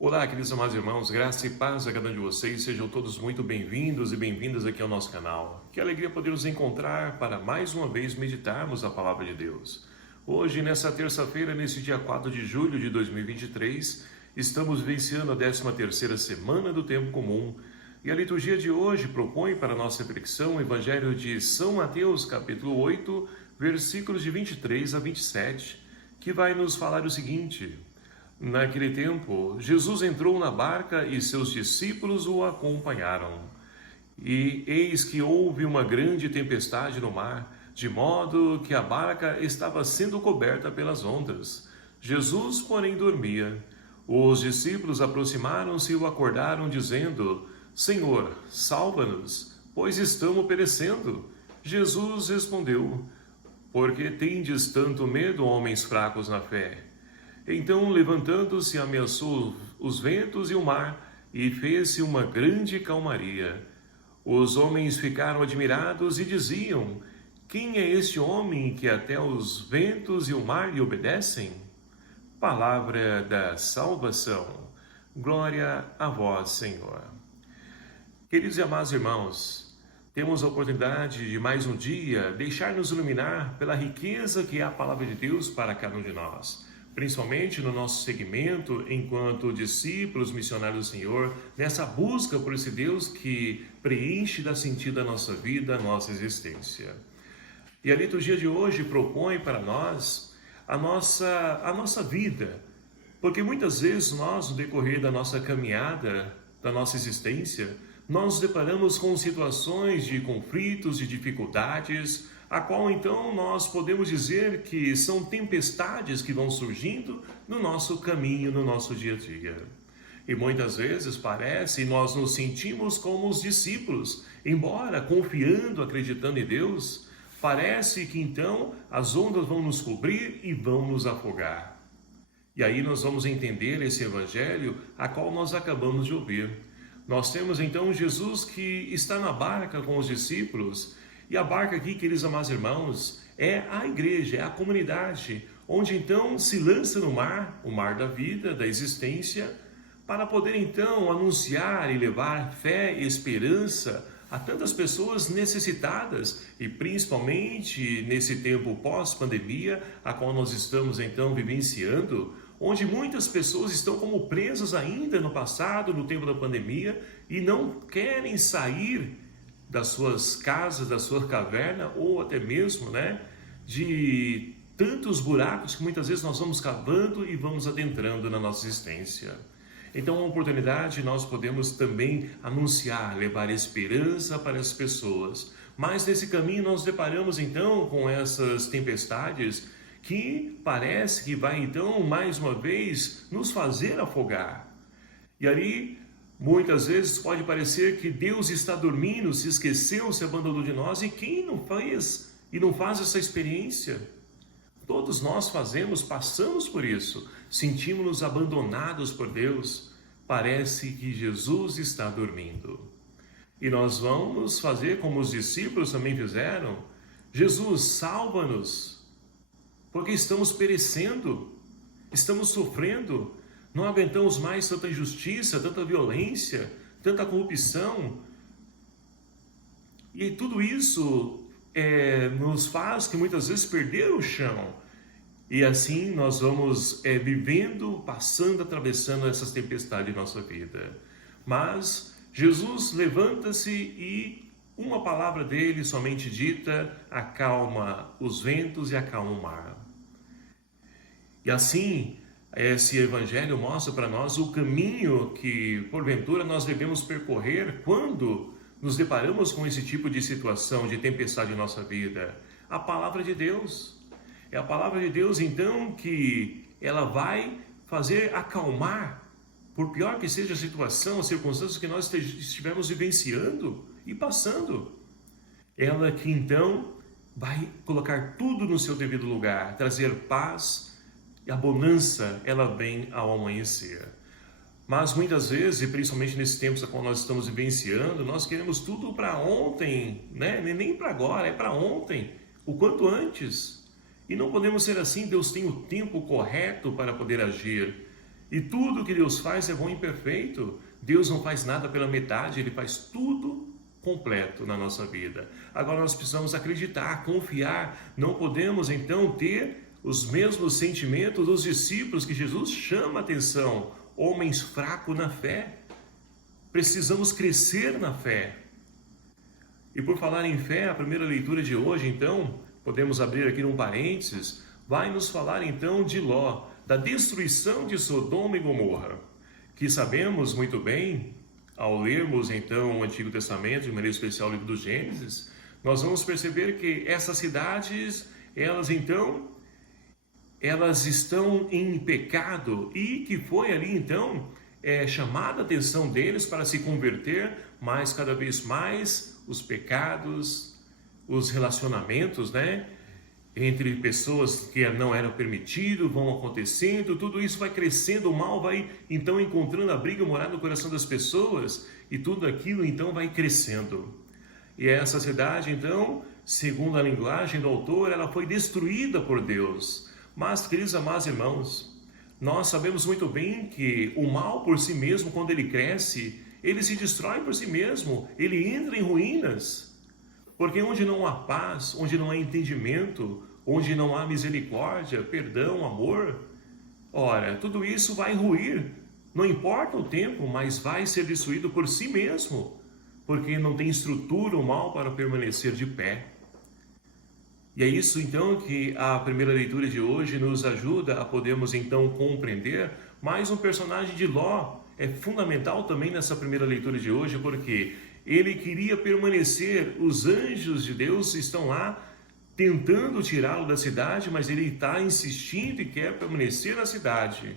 Olá, queridos amados irmãos, graça e paz a cada um de vocês, sejam todos muito bem-vindos e bem-vindas aqui ao nosso canal. Que alegria poder nos encontrar para mais uma vez meditarmos a Palavra de Deus. Hoje, nessa terça-feira, nesse dia 4 de julho de 2023, estamos vivenciando a 13ª semana do Tempo Comum e a liturgia de hoje propõe para a nossa reflexão o Evangelho de São Mateus, capítulo 8, versículos de 23 a 27, que vai nos falar o seguinte: Naquele tempo, Jesus entrou na barca e seus discípulos o acompanharam. E eis que houve uma grande tempestade no mar, de modo que a barca estava sendo coberta pelas ondas. Jesus, porém, dormia. Os discípulos aproximaram-se e o acordaram, dizendo: Senhor, salva-nos, pois estamos perecendo. Jesus respondeu: Por que tendes tanto medo, homens fracos na fé? Então, levantando-se, ameaçou os ventos e o mar, e fez-se uma grande calmaria. Os homens ficaram admirados e diziam: Quem é este homem que até os ventos e o mar lhe obedecem? Palavra da salvação. Glória a vós, Senhor. Queridos e amados irmãos, temos a oportunidade de mais um dia deixar-nos iluminar pela riqueza que é a Palavra de Deus para cada um de nós. Principalmente no nosso segmento enquanto discípulos missionários do Senhor, nessa busca por esse Deus que preenche da sentido a nossa vida, a nossa existência. E a liturgia de hoje propõe para nós a nossa vida, porque muitas vezes nós, no decorrer da nossa caminhada, da nossa existência, nós nos deparamos com situações de conflitos, de dificuldades, a qual então nós podemos dizer que são tempestades que vão surgindo no nosso caminho, no nosso dia a dia. E muitas vezes parece, e nós nos sentimos como os discípulos, embora confiando, acreditando em Deus, parece que então as ondas vão nos cobrir e vão nos afogar. E aí nós vamos entender esse evangelho a qual nós acabamos de ouvir. Nós temos então Jesus que está na barca com os discípulos. E a barca aqui, queridos amados irmãos, é a igreja, é a comunidade, onde então se lança no mar, o mar da vida, da existência, para poder então anunciar e levar fé e esperança a tantas pessoas necessitadas, e principalmente nesse tempo pós-pandemia, a qual nós estamos então vivenciando, onde muitas pessoas estão como presas ainda no passado, no tempo da pandemia, e não querem sair das suas casas, da sua caverna, ou até mesmo, de tantos buracos que muitas vezes nós vamos cavando e vamos adentrando na nossa existência. Então, é uma oportunidade nós podemos também anunciar, levar esperança para as pessoas. Mas nesse caminho nós deparamos então com essas tempestades que parece que vai então mais uma vez nos fazer afogar. E ali muitas vezes pode parecer que Deus está dormindo, se esqueceu, se abandonou de nós, e quem não faz e não faz essa experiência? Todos nós fazemos, passamos por isso, sentimos-nos abandonados por Deus, parece que Jesus está dormindo. E nós vamos fazer como os discípulos também fizeram: Jesus, salva-nos, porque estamos perecendo, estamos sofrendo. Não aguentamos mais tanta injustiça, tanta violência, tanta corrupção. E tudo isso nos faz que muitas vezes perder o chão. E assim nós vamos vivendo, passando, atravessando essas tempestades de nossa vida. Mas Jesus levanta-se e uma palavra dele somente dita acalma os ventos e acalma o mar. E assim, esse evangelho mostra para nós o caminho que, porventura, nós devemos percorrer quando nos deparamos com esse tipo de situação, de tempestade em nossa vida. A palavra de Deus. É a palavra de Deus, então, que ela vai fazer acalmar, por pior que seja a situação, as circunstâncias que nós estivermos vivenciando e passando. Ela que, então, vai colocar tudo no seu devido lugar, trazer paz. E a bonança, ela vem ao amanhecer. Mas muitas vezes, e principalmente nesses tempos a qual nós estamos vivenciando, nós queremos tudo para ontem, nem para agora, é para ontem, o quanto antes. E não podemos ser assim. Deus tem o tempo correto para poder agir. E tudo que Deus faz é bom e perfeito. Deus não faz nada pela metade, Ele faz tudo completo na nossa vida. Agora nós precisamos acreditar, confiar. Não podemos então ter os mesmos sentimentos dos discípulos que Jesus chama a atenção, homens fracos na fé. Precisamos crescer na fé. E por falar em fé, a primeira leitura de hoje, então, podemos abrir aqui um parênteses, vai nos falar então de Ló, da destruição de Sodoma e Gomorra, que sabemos muito bem, ao lermos então o Antigo Testamento, de maneira especial o livro do Gênesis, nós vamos perceber que essas cidades, elas estão em pecado e que foi ali então chamada a atenção deles para se converter, mas cada vez mais os pecados, os relacionamentos, entre pessoas que não eram permitidos, vão acontecendo, tudo isso vai crescendo, o mal vai então encontrando a briga morar no coração das pessoas e tudo aquilo então vai crescendo. E essa cidade então, segundo a linguagem do autor, ela foi destruída por Deus. Mas, queridos amados irmãos, nós sabemos muito bem que o mal por si mesmo, quando ele cresce, ele se destrói por si mesmo, ele entra em ruínas. Porque onde não há paz, onde não há entendimento, onde não há misericórdia, perdão, amor, ora, tudo isso vai ruir. Não importa o tempo, mas vai ser destruído por si mesmo, porque não tem estrutura o mal para permanecer de pé. E é isso então que a primeira leitura de hoje nos ajuda a podermos então compreender. Mais um personagem de Ló é fundamental também nessa primeira leitura de hoje, porque ele queria permanecer, os anjos de Deus estão lá tentando tirá-lo da cidade, mas ele está insistindo e quer permanecer na cidade.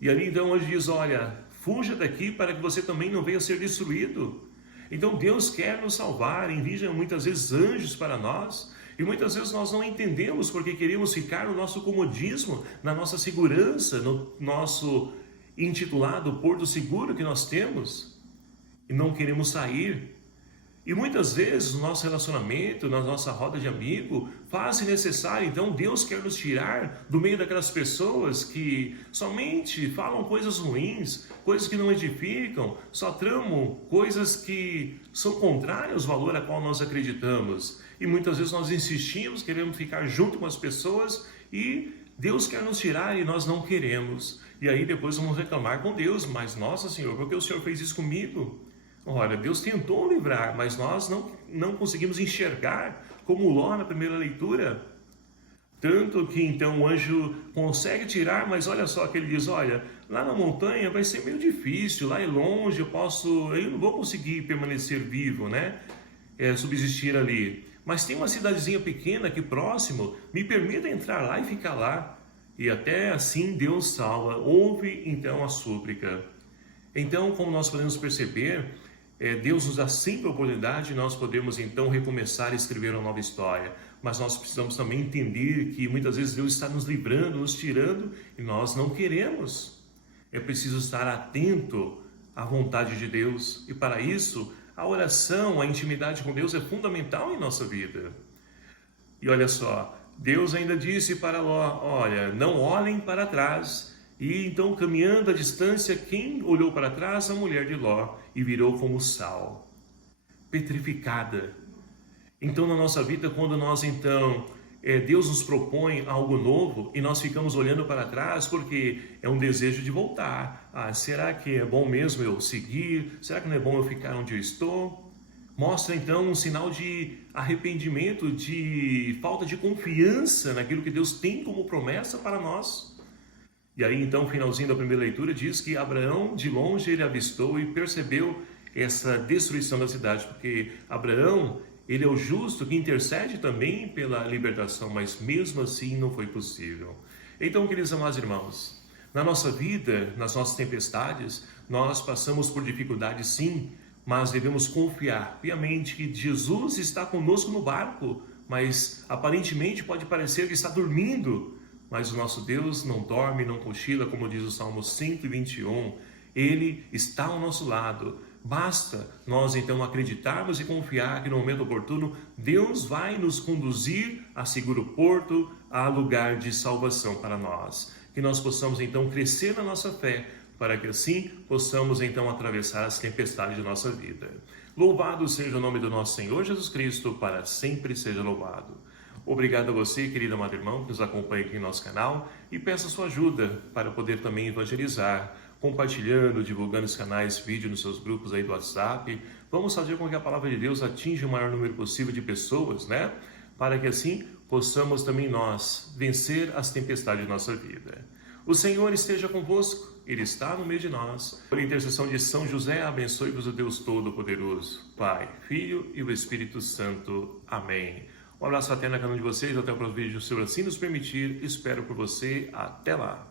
E ali então o anjo diz, olha, fuja daqui para que você também não venha a ser destruído. Então Deus quer nos salvar, envia muitas vezes anjos para nós, e muitas vezes nós não entendemos porque queremos ficar no nosso comodismo, na nossa segurança, no nosso intitulado Porto Seguro que nós temos, e não queremos sair. E muitas vezes no nosso relacionamento, na nossa roda de amigo, faz-se necessário, então Deus quer nos tirar do meio daquelas pessoas que somente falam coisas ruins, coisas que não edificam, só tramam coisas que são contrárias ao valor a qual nós acreditamos. E muitas vezes nós insistimos, queremos ficar junto com as pessoas e Deus quer nos tirar e nós não queremos. E aí depois vamos reclamar com Deus, mas nossa Senhor, por que o Senhor fez isso comigo? Ora, Deus tentou livrar, mas nós não conseguimos enxergar como Ló na primeira leitura. Tanto que então o anjo consegue tirar, mas olha só que ele diz, olha, lá na montanha vai ser meio difícil, lá é longe, eu não vou conseguir permanecer vivo, subsistir ali. Mas tem uma cidadezinha pequena aqui próximo, me permita entrar lá e ficar lá. E até assim Deus salva, ouve então a súplica. Então, como nós podemos perceber, Deus nos dá sempre a oportunidade de nós podermos então recomeçar a escrever uma nova história. Mas nós precisamos também entender que muitas vezes Deus está nos livrando, nos tirando e nós não queremos. É preciso estar atento à vontade de Deus e para isso a oração, a intimidade com Deus é fundamental em nossa vida. E olha só, Deus ainda disse para Ló, olha, não olhem para trás. E então, caminhando à distância, quem olhou para trás? A mulher de Ló, e virou como sal, petrificada. Então, na nossa vida, quando nós então, Deus nos propõe algo novo, e nós ficamos olhando para trás, porque é um desejo de voltar. Será que é bom mesmo eu seguir? Será que não é bom eu ficar onde eu estou? Mostra então um sinal de arrependimento, de falta de confiança naquilo que Deus tem como promessa para nós. E aí então, o finalzinho da primeira leitura diz que Abraão, de longe, ele avistou e percebeu essa destruição da cidade, porque Abraão, ele é o justo que intercede também pela libertação, mas mesmo assim não foi possível. Então, queridos amados irmãos, na nossa vida, nas nossas tempestades, nós passamos por dificuldades sim, mas devemos confiar piamente que Jesus está conosco no barco, mas aparentemente pode parecer que está dormindo. Mas o nosso Deus não dorme, não cochila, como diz o Salmo 121. Ele está ao nosso lado. Basta nós então acreditarmos e confiar que no momento oportuno Deus vai nos conduzir a seguro porto, a lugar de salvação para nós. que nós possamos então crescer na nossa fé, para que assim possamos então atravessar as tempestades de nossa vida. Louvado seja o nome do nosso Senhor Jesus Cristo, para sempre seja louvado. Obrigado a você, querido amado irmão, que nos acompanha aqui no nosso canal, e peço a sua ajuda para poder também evangelizar, compartilhando, divulgando os canais, vídeo nos seus grupos aí do WhatsApp. Vamos fazer com que a palavra de Deus atinja o maior número possível de pessoas, né? Para que assim possamos também nós vencer as tempestades de nossa vida. O Senhor esteja convosco, Ele está no meio de nós. Por intercessão de São José, abençoe-vos o Deus Todo-Poderoso, Pai, Filho e o Espírito Santo. Amém. Um abraço fraterno a cada um de vocês, até o próximo vídeo, se o Senhor assim nos permitir. Espero por você. Até lá.